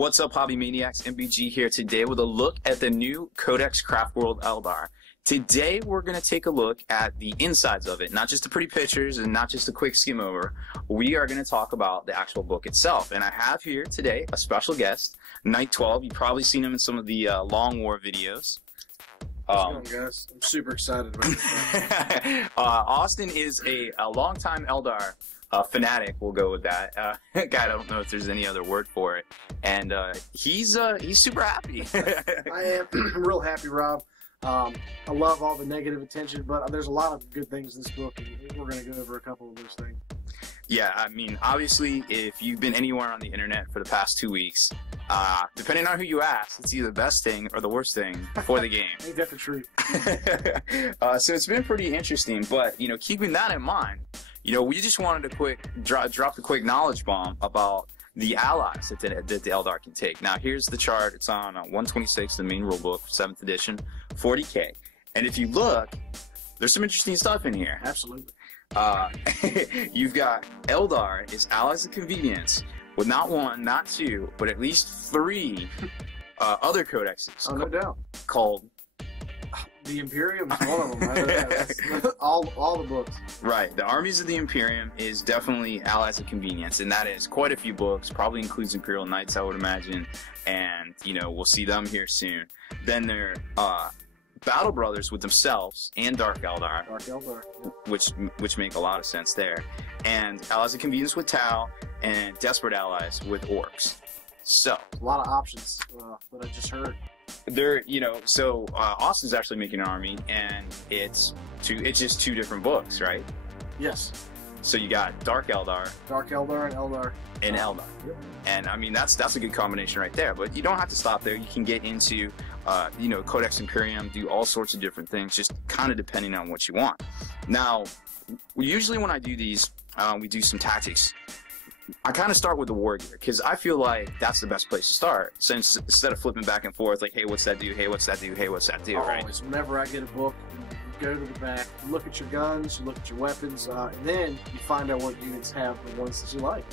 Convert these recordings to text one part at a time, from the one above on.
What's up, Hobby Maniacs? MBG here today with a look at the new Codex Craft World Eldar. Today we're going to take a look at the insides of it, not just the pretty pictures and not just a quick skim over. We are going to talk about the actual book itself. And I have here today a special guest, Night 12. You've probably seen him in some of the Long War videos. What's going on, guys? I'm super excited about this. Austin is a longtime Eldar fanatic, we'll go with that. God, I don't know if there's any other word for it. And he's super happy. I am real happy, Rob. I love all the negative attention, but there's a lot of good things in this book, and we're going to go over a couple of those things. Yeah, I mean, obviously, if you've been anywhere on the internet for the past 2 weeks, depending on who you ask, it's either the best thing or the worst thing for the game. Ain't that the truth? So it's been pretty interesting, but, you know, keeping that in mind, you know, we just wanted to drop a quick knowledge bomb about the allies that the Eldar can take. Now, here's the chart. It's on 126, the main rulebook, 7th edition, 40K. And if you look, there's some interesting stuff in here. Absolutely. You've got Eldar is allies of convenience with not one, not two, but at least 3 other codexes. Oh, no doubt. Called the Imperium is one of them. That's all the books. Right. The Armies of the Imperium is definitely allies of convenience, and that is quite a few books. Probably includes Imperial Knights, I would imagine, and you know we'll see them here soon. Then they're Battle Brothers with themselves and Dark Eldar. Dark Eldar. Which make a lot of sense there. And allies of convenience with Tau, and desperate allies with orcs. So a lot of options that I just heard. There, you know, so Austin's actually making an army, and it's just 2 different books, right? Yes. So you got Dark Eldar, and Eldar, Yep. And I mean that's a good combination right there. But you don't have to stop there. You can get into you know, Codex Imperium, do all sorts of different things, just kind of depending on what you want. Now, usually when I do these, we do some tactics. I kind of start with the Wargear, because I feel like that's the best place to start. Since instead of flipping back and forth, like, hey, what's that do? Hey, what's that do? Hey, what's that do? Right? Always, whenever I get a book, you go to the back, you look at your guns, you look at your weapons, and then you find out what units have the ones that you like.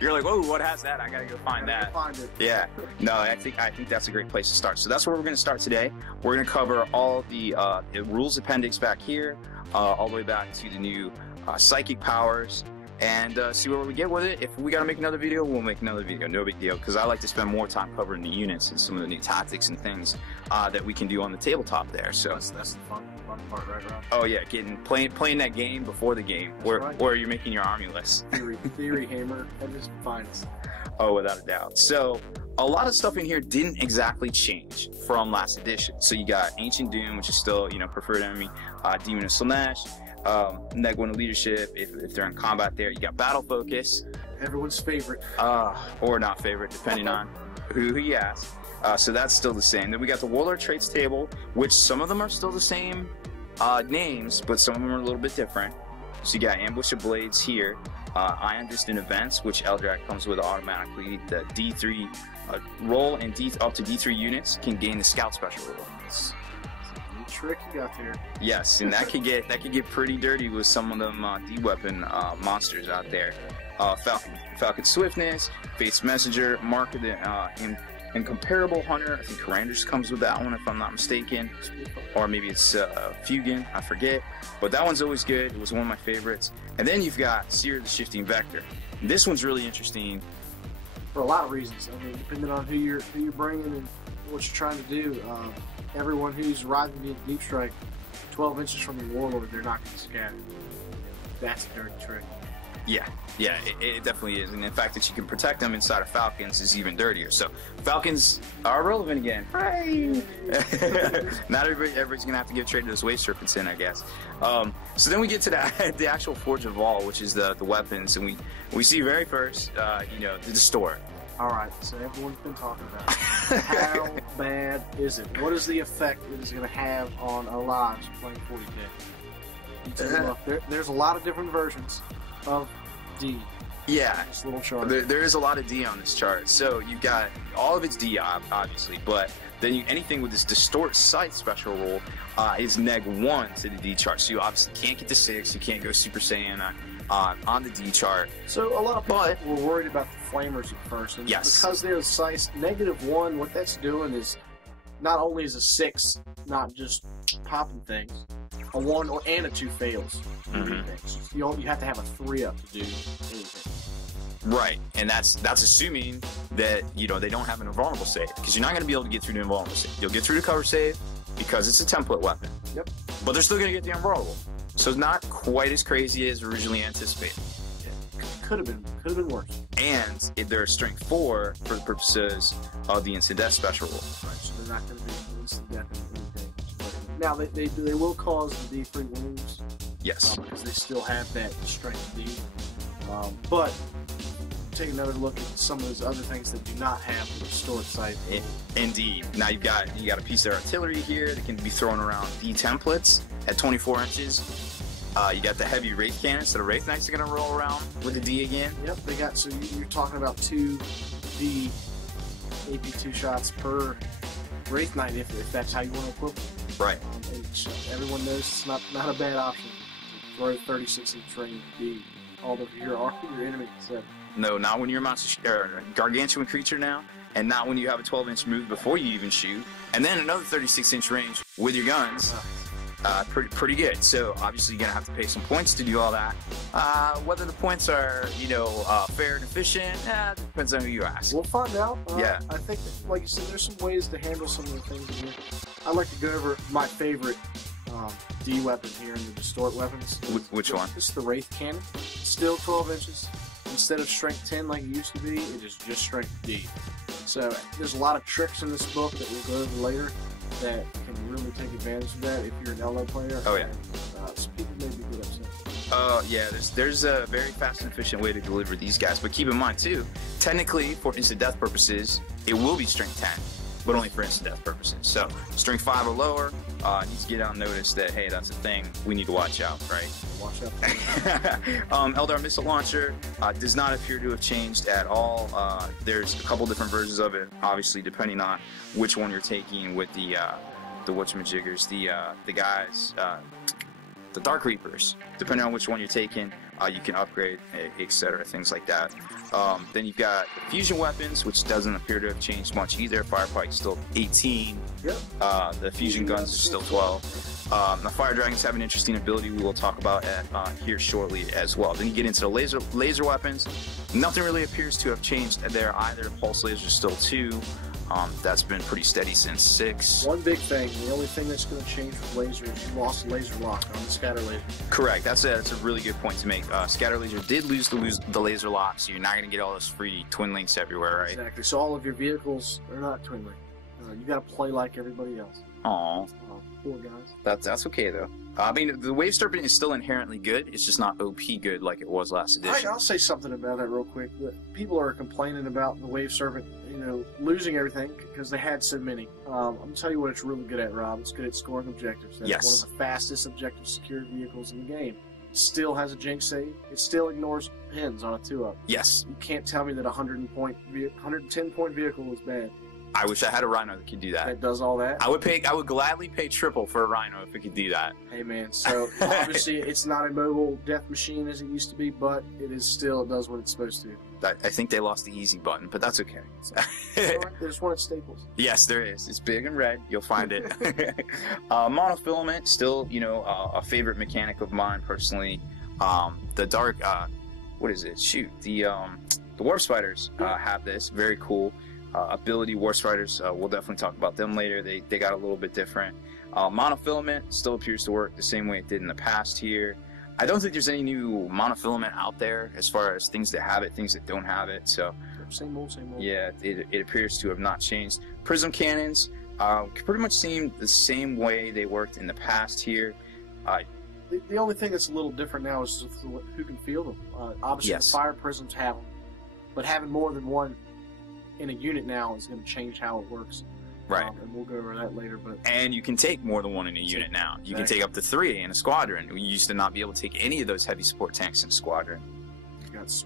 You're like, whoa, what has that? I gotta go find that. Find it. Yeah. No, I think that's a great place to start. So that's where we're going to start today. We're going to cover all the rules appendix back here, all the way back to the new psychic powers. And see where we get with it. If we gotta make another video, we'll make another video. No big deal, because I like to spend more time covering the units and some of the new tactics and things that we can do on the tabletop there. So that's the fun part, right, Rob? Oh yeah, playing that game before the game, where you're making your army list. Theory hammer, that is finest. Oh, without a doubt. So a lot of stuff in here didn't exactly change from last edition. So you got Ancient Doom, which is still, you know, preferred enemy, Demon of Slanesh. Neg 1 leadership, if they're in combat there. You got battle focus, everyone's favorite, or not favorite, depending on who you ask. So that's still the same. Then we got the Warlord traits table, which some of them are still the same names, but some of them are a little bit different. So you got Ambush of Blades here, Ion Distant Events, which Eldrac comes with automatically. The D3 roll, and up to D3 units can gain the Scout special roll. Trick you got there. Yes, and that could get pretty dirty with some of them D-weapon monsters out there. Falcon Swiftness, Fate's Messenger, Mark of the Incomparable Hunter. I think Coranders comes with that one, if I'm not mistaken, or maybe it's Fugan. I forget, but that one's always good. It was one of my favorites. And then you've got Seer the Shifting Vector. This one's really interesting for a lot of reasons. I mean, depending on who you're bringing and what you're trying to do. Everyone who's riding the Deep Strike 12 inches from the Warlord, they're not going to scatter. That's a dirty trick. Yeah, it definitely is. And the fact that you can protect them inside of Falcons is even dirtier. So Falcons are relevant again. Right. Not everybody's going to have to give trade to those Wave Serpents in, I guess. So then we get to the actual Forge of All, which is the weapons. And we see very first, you know, the Distort. All right, so everyone's been talking about it. How bad is it? What is the effect it is going to have on our lives playing 40K? There's a lot of different versions of D. Yeah, this little chart. There is a lot of D on this chart. So you've got all of its D, obviously, but then anything with this Distort Sight special rule is neg 1 to the D chart. So you obviously can't get to 6. You can't go Super Saiyan on the D chart. So a lot of people were worried about the flamers at first, and Yes. because they're the size -1, what that's doing is not only is a 6 not just popping things, a 1 and a 2 fails. Things. You have to have a 3 up to do anything. Right, and that's assuming that they don't have an invulnerable save, because you're not going to be able to get through the invulnerable save. You'll get through the cover save because it's a template weapon. Yep. But they're still going to get the invulnerable, so it's not quite as crazy as originally anticipated. Could have been worse. And they're strength 4 for the purposes of the instant death special rule. Right, so they're not going to be instant death in anything. Now they will cause the D3 wounds. Yes. Because they still have that strength D. But take another look at some of those other things that do not have the restored sight. Indeed. Now you got a piece of artillery here that can be thrown around D templates at 24 inches. You got the heavy Wraith cannons, so the Wraith Knights are going to roll around with the D again. Yep, they got, so you're talking about 2 D AP2 shots per Wraith Knight if that's how you want to equip them. Right. Everyone knows it's not a bad option to throw 36-inch range D all over your enemy. So. No, not when you're a gargantuan creature now, and not when you have a 12-inch move before you even shoot, and then another 36-inch range with your guns. Pretty good. So obviously you're gonna have to pay some points to do all that. Whether the points are fair and efficient, depends on who you ask. We'll find out. Yeah. I think that, like you said, there's some ways to handle some of the things in here. I'd like to go over my favorite D weapon here in the distort weapons. Which one? This is the Wraith Cannon. Still 12 inches. Instead of strength 10 like it used to be, it is just strength D. So there's a lot of tricks in this book that we'll go over later that can really take advantage of that if you're an Eldar player. Oh yeah. So people may be good upset. Yeah, there's a very fast and efficient way to deliver these guys, but keep in mind too, technically for instant death purposes, it will be strength 10, but only for instant death purposes. So strength 5 or lower needs to get on notice that, hey, that's a thing we need to watch out, right? Watch out. Eldar missile launcher does not appear to have changed at all. There's a couple different versions of it, obviously depending on which one you're taking with the whatchamajiggers, the guys, the Dark Reapers. Depending on which one you're taking, you can upgrade, etc., things like that. Then you've got the fusion weapons, which doesn't appear to have changed much either. Firepike's still 18. Yep. The fusion guns are still 12. The Fire Dragons have an interesting ability we will talk about here shortly as well. Then you get into the laser weapons. Nothing really appears to have changed there either. Pulse laser is still 2. That's been pretty steady since 6. One big thing, the only thing that's going to change with laser is you lost laser lock on the scatter laser. Correct. That's a really good point to make. Scatter laser did lose the laser lock, so you're not going to get all those free twin links everywhere, right? Exactly. So all of your vehicles are not twin link. You got to play like everybody else. Aww. Poor guys. That's okay though. I mean, the Wave Serpent is still inherently good. It's just not OP good like it was last edition. I'll say something about that real quick. People are complaining about the Wave Serpent, losing everything because they had so many. I'm gonna tell you what it's really good at, Rob. It's good at scoring objectives. That's Yes. one of the fastest objective secured vehicles in the game. It still has a jinx save. It still ignores pins on a 2-up. Yes. You can't tell me that a 110-point vehicle is bad. I wish I had a Rhino that could do that. That does all that. I would gladly pay triple for a Rhino if it could do that. Hey man, so obviously it's not a mobile death machine as it used to be, but it does what it's supposed to. I think they lost the easy button, but that's okay. There's one at Staples. Yes, there is. It's big and red. You'll find it. Monofilament, still, a favorite mechanic of mine personally. The dark, what is it? Shoot, the Warp Spiders have this. Very cool. Ability War Spiders, we'll definitely talk about them later. They got a little bit different. Monofilament still appears to work the same way it did in the past here. I don't think there's any new monofilament out there as far as things that have it, things that don't have it. So same old. Yeah, it appears to have not changed. Prism cannons pretty much seem the same way they worked in the past here. The only thing that's a little different now is who can field them. Obviously, Yes. the fire prisms have them, but having more than one in a unit now is going to change how it works. Right. And we'll go over that later. But And you can take more than one in a unit now. You can take up to 3 in a squadron. We used to not be able to take any of those heavy support tanks in a squadron.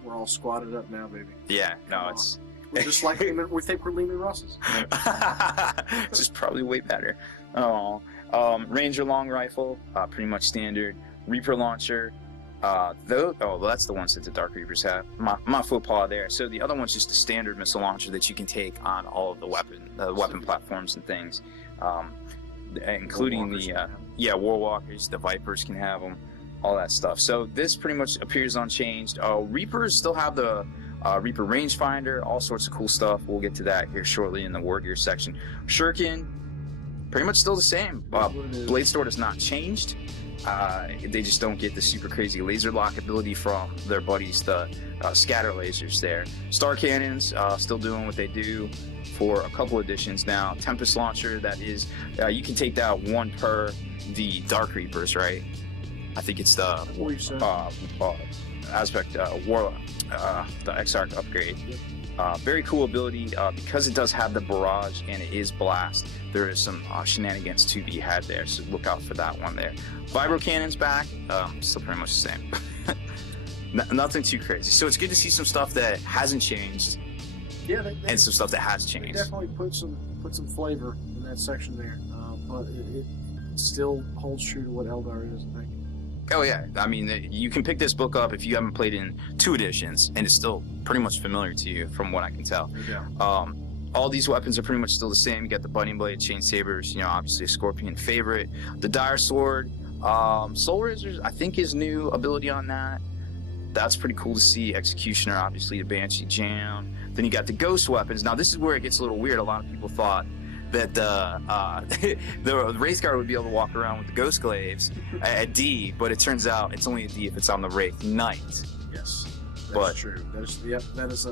we're all squatted up now, baby. Yeah, no, Come it's... We're just like we think we're Lehman Russes. Just probably way better. Oh, Ranger long rifle, pretty much standard. Reaper launcher, Oh, that's the ones that the Dark Reapers have. My faux pas there. So the other one's just a standard missile launcher that you can take on all of the weapon platforms and things, including the Warwalkers. The Vipers can have them, all that stuff. So this pretty much appears unchanged. Reapers still have the Reaper rangefinder, all sorts of cool stuff. We'll get to that here shortly in the Wargear section. Shuriken, pretty much still the same. Blade Sword has not changed. They just don't get the super crazy laser lock ability from their buddies, the scatter lasers there. Star Cannons, still doing what they do for a couple editions now. Tempest Launcher, that is, you can take that one per the Dark Reapers, right? I think it's the Aspect Warlock, the Exarch upgrade. Very cool ability because it does have the barrage and it is blast. There is some shenanigans to be had there, so look out for that one there. Vibro Cannon's back, still pretty much the same. Nothing too crazy. So it's good to see some stuff that hasn't changed, and some stuff that has changed. They definitely put some flavor in that section there, but it still holds true to what Eldar is, I think. Oh yeah, I mean, you can pick this book up if you haven't played in 2 editions, and it's still pretty much familiar to you, from what I can tell. Yeah. All these weapons are pretty much still the same. You got the Bunny Blade, Chain Sabers, obviously a Scorpion favorite. The Dire Sword, Soul Razors, I think his new ability on that. That's pretty cool to see. Executioner, obviously the Banshee Jam. Then you got the Ghost weapons. Now this is where it gets a little weird. A lot of people thought that the Wraith Guard would be able to walk around with the Ghost Glaives at D, but it turns out it's only a D if it's on the Wraith Knight. Yes, that's true. That is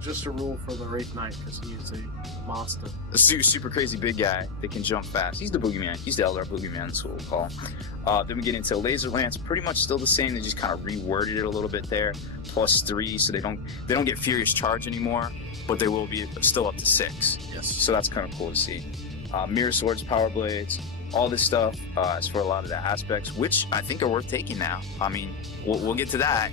just a rule for the Wraith Knight, because he is a monster. A super crazy big guy that can jump fast. He's the Boogeyman. He's the Eldar Boogeyman, that's what we'll call. Then we get into Laser Lance, pretty much still the same. They just kind of reworded it a little bit there. +3, so they don't get Furious Charge anymore, but they will be still up to 6. Yes. So that's kind of cool to see. Mirror Swords, Power Blades, all this stuff is for a lot of the aspects, which I think are worth taking now. I mean, we'll get to that.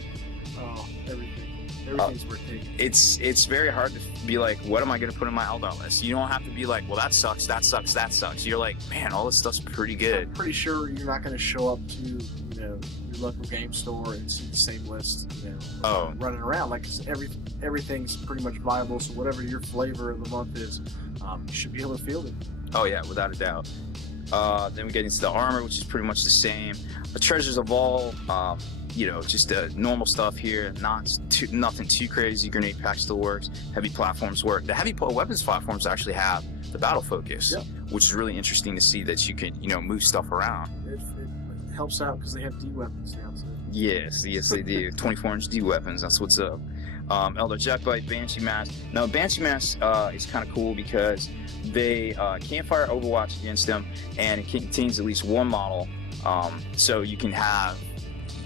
Oh, everything's worth taking. It's very hard to be like, what am I going to put in my Eldar list? You don't have to be like, well, that sucks, that sucks, that sucks. You're like, man, all this stuff's pretty good. I'm pretty sure you're not going to show up to your local game store and see the same list, running around. Like, everything's pretty much viable. So whatever your flavor of the month is, you should be able to field it. Oh yeah, without a doubt. Then we get into the armor, which is pretty much the same. The Treasures of All, just normal stuff here. Nothing too crazy. Grenade pack still works. Heavy platforms work. The heavy weapons platforms actually have the battle focus, which is really interesting to see that you can, move stuff around. It helps out because they have D weapons now. So. Yes, they do. 24-inch D weapons. That's what's up. Eldar Jetbite, Banshee Mask. Now, Banshee Mask is kind of cool because they can't fire Overwatch against them, and it contains at least one model. So you can have,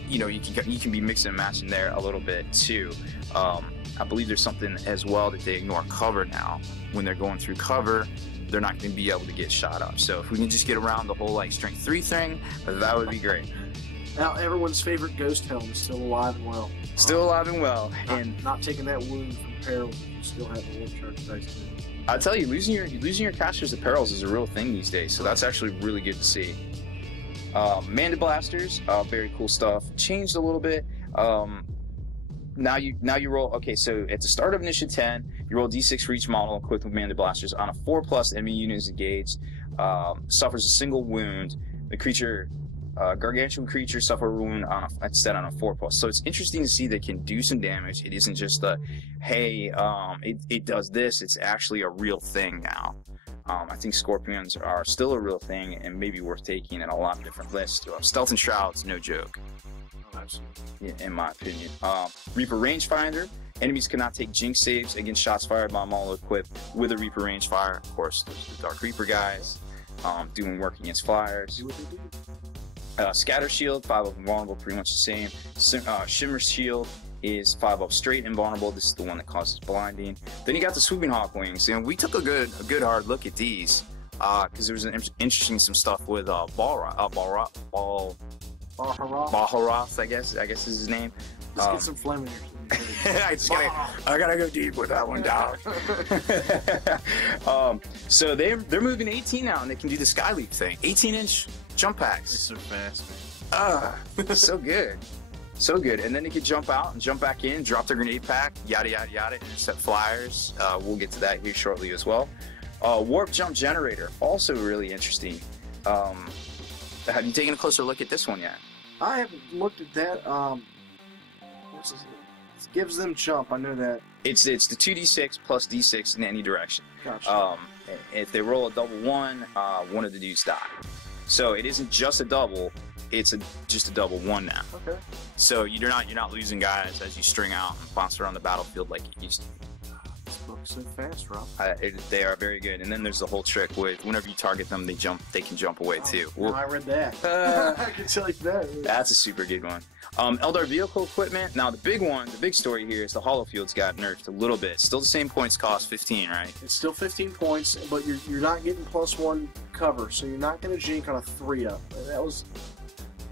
you can be mixing and matching there a little bit too. I believe there's something as well that they ignore cover now. When they're going through cover, they're not going to be able to get shot up. So if we can just get around the whole Strength 3 thing, that would be great. Now, everyone's favorite Ghost Helm is still alive and well. Still alive and well, and not taking that wound from peril. You still have the Warp Charge dice. I tell you, losing your casters to perils is a real thing these days. So that's actually really good to see. Manda Blasters, very cool stuff. Changed a little bit. Now you roll. Okay, so at the start of Initiative 10, you roll D6 for each model equipped with Manda Blasters. On a 4+, enemy unit is engaged, suffers a single wound. The creature, gargantuan creature, suffer a wound instead on a 4+. So it's interesting to see they can do some damage. It isn't just hey, it does this. It's actually a real thing now. I think Scorpions are still a real thing and maybe worth taking in a lot of different lists. Stealth and Shroud's no joke. Yeah, in my opinion. Reaper Rangefinder. Enemies cannot take Jinx saves against shots fired by a model equipped with a Reaper Rangefire. Of course, there's the Dark Reaper guys doing work against flyers. Scatter Shield, 5 invulnerable, pretty much the same. Shimmer Shield is 5 straight invulnerable. This is the one that causes blinding. Then you got the Swooping Hawk Wings, and we took a good hard look at these because there was interesting some stuff with Balharoth, I guess is his name. Let's get some phlegm in here. I gotta go deep with that one, dog. So they're moving 18 now, and they can do the Sky Leap thing. 18-inch jump packs. It's so fast, man. So good. So good. And then they could jump out and jump back in, drop their grenade pack, yada, yada, yada, intercept flyers. We'll get to that here shortly as well. Warp jump generator, also really interesting. Have you taken a closer look at this one yet? I haven't looked at that. What's this? It gives them jump. I know that. It's the 2d6 plus d6 in any direction. Gotcha. If they roll a double one, one of the dudes die. So it isn't just a double; it's just a double one now. Okay. So you're not losing guys as you string out and bounce around the battlefield like you used to. This book's so fast, Rob. They are very good. And then there's the whole trick with whenever you target them, they can jump away too. No, I read that. I can tell you that. That's a super good one. Eldar vehicle equipment. Now the big story here is the holofield's got nerfed a little bit. Still the same points cost, 15, right? It's still 15 points, but you're not getting +1 cover, so you're not going to jink on a 3-up. That was,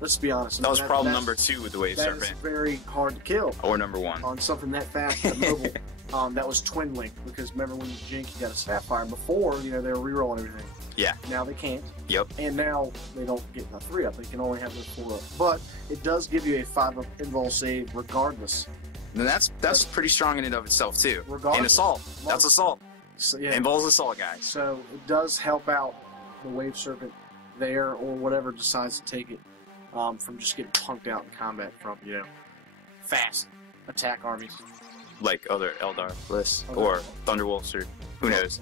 let's be honest. That was problem number 2 with the Wave Serpent. That's very hard to kill. Or number 1. On something that fast and mobile. That was twin link, because remember when you jink, you got a Sapphire. Before, they were rerolling everything. Yeah. Now they can't. Yep. And now they don't get the 3-up. They can only have the 4-up. But it does give you a 5-up invul save regardless. And that's pretty strong in and of itself too. Regardless. In assault. That's assault. So, yeah. Invul's assault, guys. So it does help out the Wave Serpent there, or whatever decides to take it, from just getting punked out in combat from, fast attack armies. Like other Eldar lists. Or Thunderwolves, or who knows.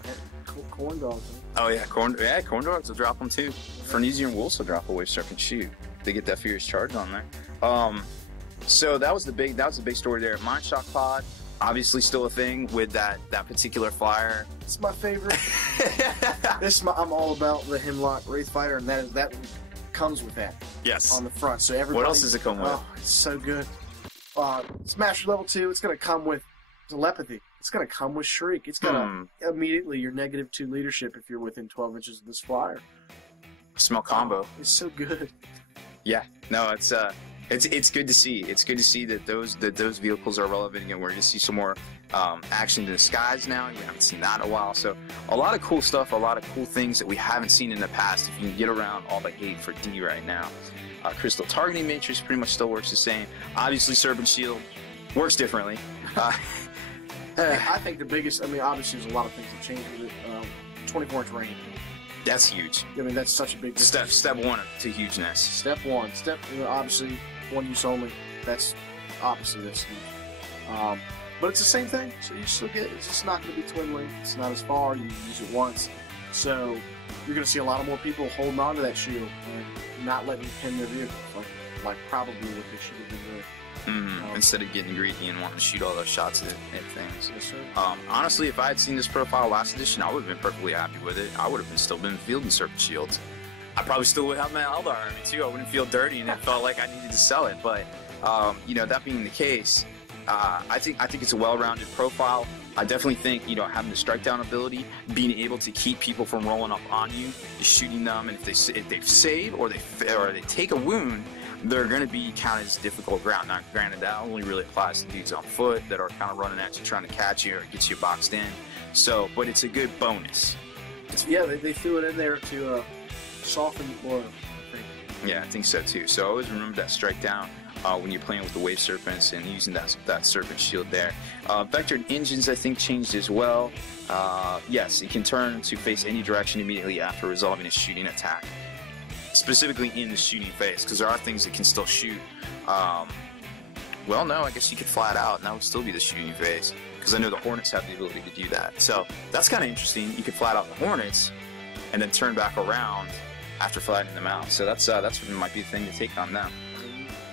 Corn dogs. Oh yeah, corn dogs will drop them too. Farnesian Wolves will drop a Wave Serpent shoot. They get that Furious Charge on there. So that was the big story there. Mind Shock Pod, obviously still a thing with that particular flyer. It's my favorite. I'm all about the Hemlock Wraith Fighter, and that comes with that. Yes. On the front. So everybody. What else does it come with? Oh, it's so good. Smasher level 2. It's gonna come with telepathy. It's going to come with Shriek. It's going to immediately your -2 leadership if you're within 12 inches of this flyer. Smell combo. Oh, it's so good. Yeah. No, it's good to see. It's good to see that those vehicles are relevant again. We're going to see some more action in the skies now. We haven't seen that in a while. So a lot of cool stuff, a lot of cool things that we haven't seen in the past. If you can get around all the hate for D right now. Crystal Targeting Matrix pretty much still works the same. Obviously, Serpent Shield works differently. I think the biggest, obviously there's a lot of things that change with it. 24-inch range. That's huge. That's such a big difference. Step 1 to hugeness. Step 1. Obviously, one use only. That's huge. But it's the same thing. So you still get it. It's just not going to be twin link. It's not as far. You use it once. So you're going to see a lot more people holding on to that shield and not letting you pin their vehicles. Like probably what they should have been doing. Instead of getting greedy and wanting to shoot all those shots at things. Yes, sir. Honestly, if I had seen this profile last edition, I would have been perfectly happy with it. I would have still been fielding Serpent Shields. I probably still would have my Eldar army too. I wouldn't feel dirty and it felt like I needed to sell it. But that being the case, I think it's a well-rounded profile. I definitely think having the strike down ability, being able to keep people from rolling up on you, just shooting them, and if they save or they take a wound, they're going to be counted as difficult ground. Now, granted, that only really applies to dudes on foot that are kind of running at you, trying to catch you or get you boxed in. So, but it's a good bonus. They threw it in there to soften the blow, I think. Yeah, I think so too. So always remember that strike down when you're playing with the Wave Serpents and using that Serpent Shield there. Vectored engines, I think, changed as well. Yes, it can turn to face any direction immediately after resolving a shooting attack. Specifically in the shooting phase, because there are things that can still shoot. Well, no, I guess you could fly it out, and that would still be the shooting phase, because I know the Hornets have the ability to do that. So that's kind of interesting. You could flat out the Hornets, and then turn back around after flattening them out. So that's what might be the thing to take on them.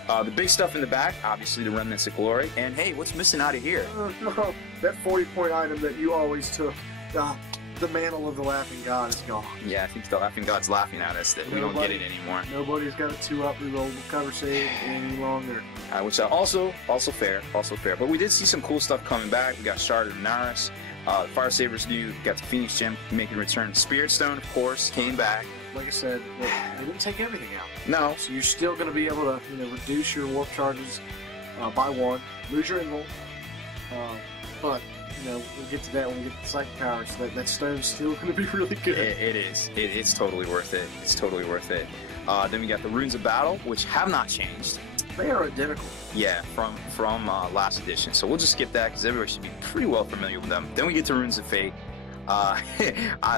The big stuff in the back, obviously the Remnants of Glory, and hey, what's missing out of here? No, that 40-point item that you always took. The Mantle of the Laughing God is gone. Yeah, I think the Laughing God's laughing at us that we don't get it anymore. Nobody's got a 2-up rerollable cover save any longer. Which also fair. But we did see some cool stuff coming back. We got Shard of Naris. Fire Sabers new. We got the Phoenix Gem making a return. Spirit Stone, of course, came back. Like I said, they didn't take everything out. No. So you're still going to be able to reduce your warp charges by 1. Lose your invul. But we'll get to that when we get to the psychic powers. So that stone's still going to be really good. It is. It's totally worth it. It's totally worth it. Then we got the Runes of Battle, which have not changed. They are identical. Yeah, from last edition. So we'll just skip that because everybody should be pretty well familiar with them. Then we get to Runes of Fate.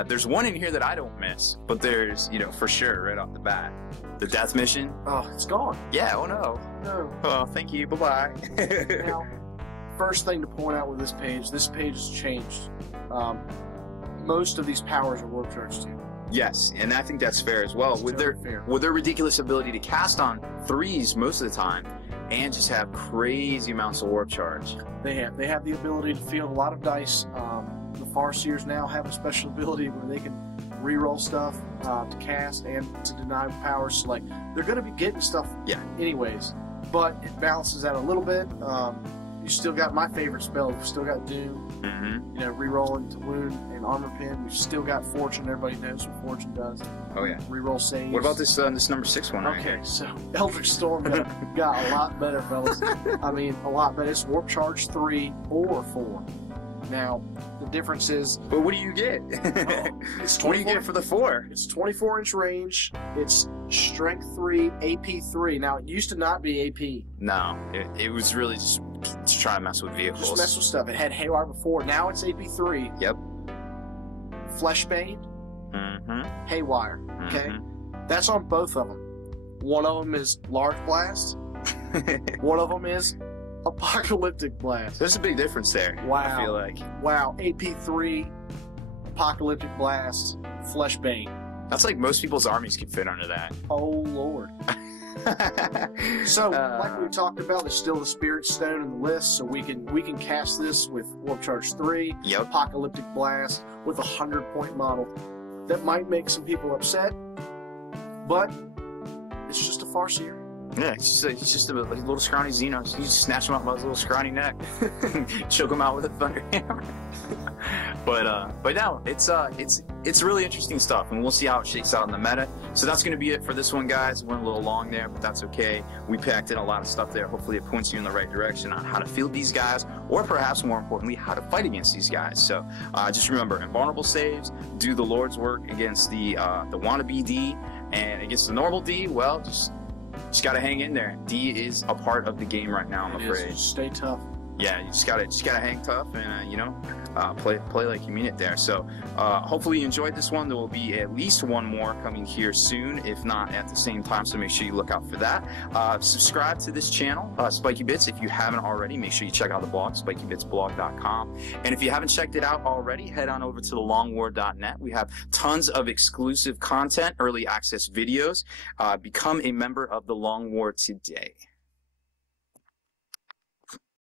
There's one in here that I don't miss, but there's, you know, for sure right off the bat, the death mission. Oh, it's gone. Yeah. Oh no. No. Oh, thank you. Bye bye. Now, first thing to point out with this page has changed. Most of these powers are warp charge too. Yes, and I think that's fair as well. That's With totally fair. their ridiculous ability to cast on 3s most of the time, and just have crazy amounts of warp charge. They have the ability to field a lot of dice. The Farseers now have a special ability where they can re-roll stuff to cast and to deny powers. So, like, they're going to be getting stuff anyways, but it balances out a little bit. You still got my favorite spell. You've still got Doom, Mm-hmm. you know, re-rolling to wound and armor pin. You've still got Fortune. Everybody knows what Fortune does. Oh yeah. Re-roll saves. What about this this number 6 one? Right Okay, here? so Eldritch Storm got a lot better, fellas. I mean, a lot better. It's Warp Charge 3 or 4. Now, the difference is... But what do you get? It's What do you 24 get for the 4? It's 24-inch range. It's Strength 3, AP 3. Now, it used to not be AP. No, it was really just to try to mess with vehicles. Just mess with stuff. It had Haywire before. Now it's AP 3. Yep. Fleshbane, Mm-hmm. Haywire. Okay? Mm-hmm. That's on both of them. One of them is Large Blast. One of them is Apocalyptic Blast. There's a big difference there. Wow. I feel like Wow, AP3, Apocalyptic Blast, Fleshbane. that's like most people's armies can fit under that. Oh, Lord. So, like we talked about, there's still the Spirit Stone in the list, so we can cast this with Warp Charge 3, Yep. Apocalyptic Blast, with a 100-point model. That might make some people upset, but it's just a Farseer. Yeah, it's just a little scrawny Xenos. You just snatch him up by his little scrawny neck, choke him out with a thunder hammer. But no, it's really interesting stuff, and we'll see how it shakes out in the meta. So that's going to be it for this one, guys. It went a little long there, but that's okay. We packed in a lot of stuff there. Hopefully, it points you in the right direction on how to field these guys, or perhaps more importantly, how to fight against these guys. So just remember, invulnerable saves, do the Lord's work against the wannabe D, and against the normal D. Well, just gotta hang in there. D is a part of the game right now, I'm afraid. Just stay tough. Yeah, you just gotta hang tough and you know, play like you mean it there. So hopefully you enjoyed this one. There will be at least one more coming here soon, if not at the same time. So make sure you look out for that. Subscribe to this channel, Spiky Bits, if you haven't already. Make sure you check out the blog, spikybitsblog.com. And if you haven't checked it out already, head on over to thelongwar.net. We have tons of exclusive content, early access videos. Become a member of the Long War today.